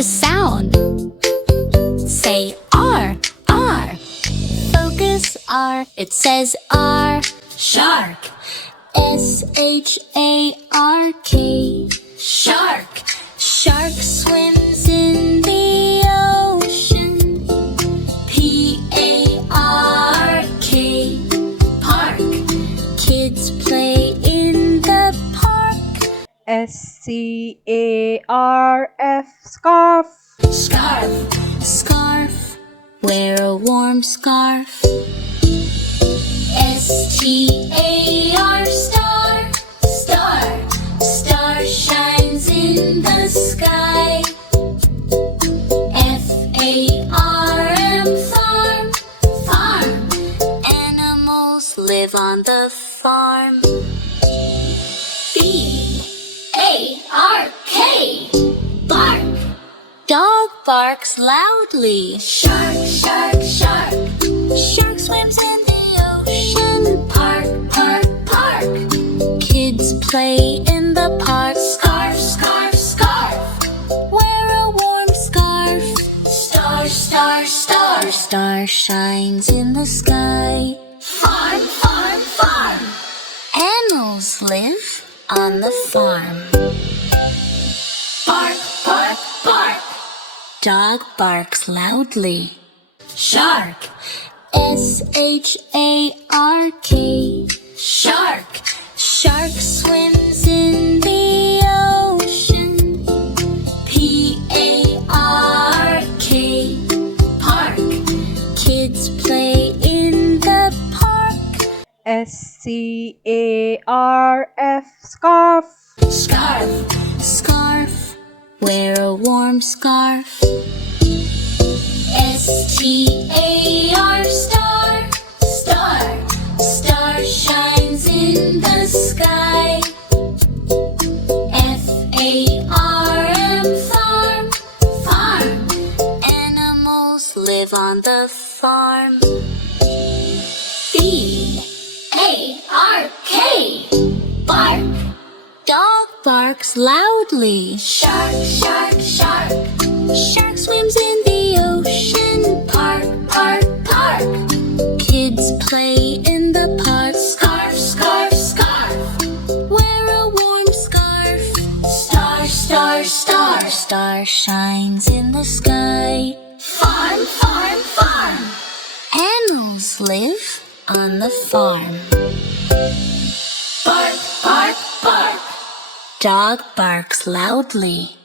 the sound. Say R, R. Focus R, it says R. Shark. S-H-A-R-K. Shark. Shark swims in the ocean. P-A-R-K. Park. Kids play in the park. S-C-A-R-F. Scarf. Scarf. Scarf. Wear a warm scarf. S-T-A-R. Star. Star. Star shines in the sky. F-A-R-M. Farm. Farm. Animals live on the farm. B-A-R-K. Bark. Dog barks loudly. Shark, shark, shark. Shark swims in the ocean. Park, park, park. Kids play in the park. Scarf, scarf, scarf. Wear a warm scarf. Star, star, star. Star shines in the sky. Farm, farm, farm. Animals live on the farm. Bark, bark, bark. Dog barks loudly. Shark. S-H-A-R-K. Shark. Shark swims in the ocean. P-A-R-K. Park. Kids play in the park. S-C-A-R-F. Scarf. Scarf. Scarf. Wear a warm scarf. S-T-A-R. Star. Star. Star shines in the sky. F-A-R-M. Farm. Farm. Animals live on the farm. B-A-R-K. Bark. Dog barks loudly. Shark, shark, shark. Shark swims in the ocean. Park, park, park. Kids play in the park. Scarf, scarf, scarf. Wear a warm scarf. Star, star, star. Star shines in the sky. Farm, farm, farm. Animals live on the farm. Bark, bark, bark. Dog barks loudly.